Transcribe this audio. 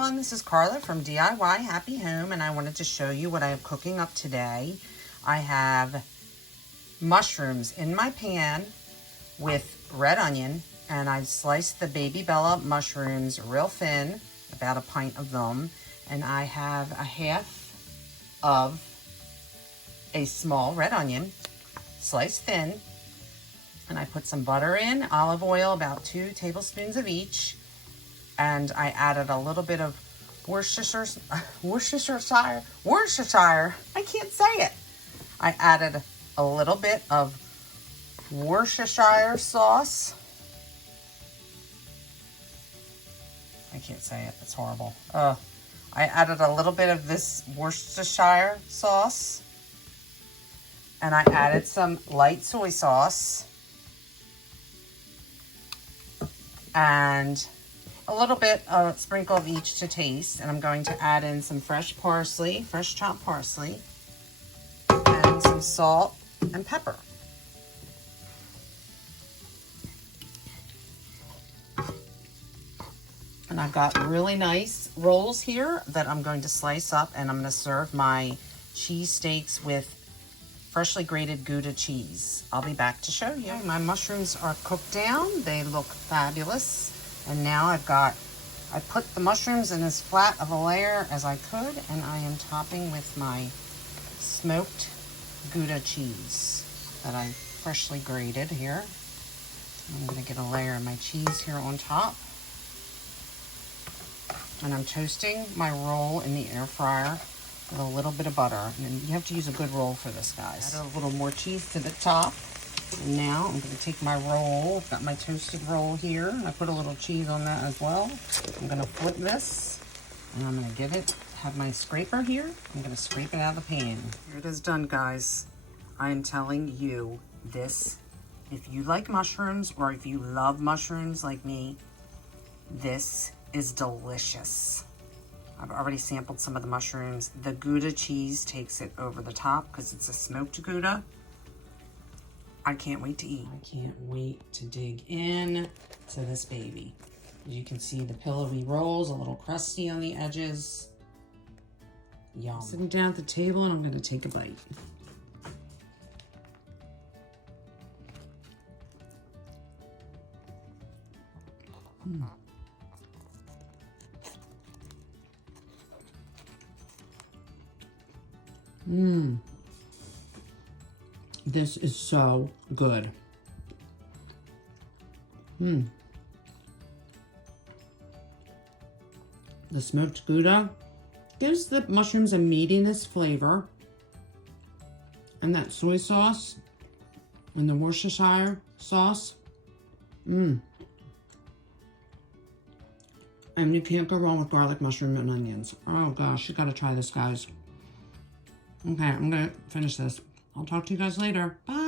everyone, this is Carla from DIY Happy Home, and I wanted to show you what I am cooking up today. I have mushrooms in my pan with red onion, and I've sliced the Baby Bella mushrooms real thin, about a pint of them, and I have a half of a small red onion, sliced thin, and I put some butter in, olive oil, about 2 tablespoons of each, and I added a little bit of Worcestershire, I can't say it. I added a little bit of Worcestershire sauce. I can't say it, it's horrible. I added a little bit of this Worcestershire sauce, and I added some light soy sauce, and a little bit of a sprinkle of each to taste. And I'm going to add in some fresh parsley, fresh chopped parsley, and some salt and pepper. And I've got really nice rolls here that I'm going to slice up, and I'm going to serve my cheese steaks with freshly grated Gouda cheese. I'll be back to show you. My mushrooms are cooked down. They look fabulous. And now I put the mushrooms in as flat of a layer as I could, and I am topping with my smoked Gouda cheese that I freshly grated here. I'm going to get a layer of my cheese here on top. And I'm toasting my roll in the air fryer with a little bit of butter. And you have to use a good roll for this, guys. Add a little more cheese to the top. And now I'm going to take my roll. I've got my toasted roll here. I put a little cheese on that as well. I'm going to flip this, and I'm going to have my scraper here. I'm going to scrape it out of the pan. Here it is done, guys. I am telling you this. If you like mushrooms, or if you love mushrooms like me, this is delicious. I've already sampled some of the mushrooms. The Gouda cheese takes it over the top because it's a smoked Gouda. I can't wait to eat. I can't wait to dig in to this baby. As you can see, the pillowy rolls, a little crusty on the edges. Yum. I'm sitting down at the table, and I'm going to take a bite. This is so good. The smoked Gouda gives the mushrooms a meatiness flavor. And that soy sauce and the Worcestershire sauce. And you can't go wrong with garlic, mushroom, and onions. Oh gosh, you gotta try this, guys. Okay, I'm gonna finish this. I'll talk to you guys later. Bye.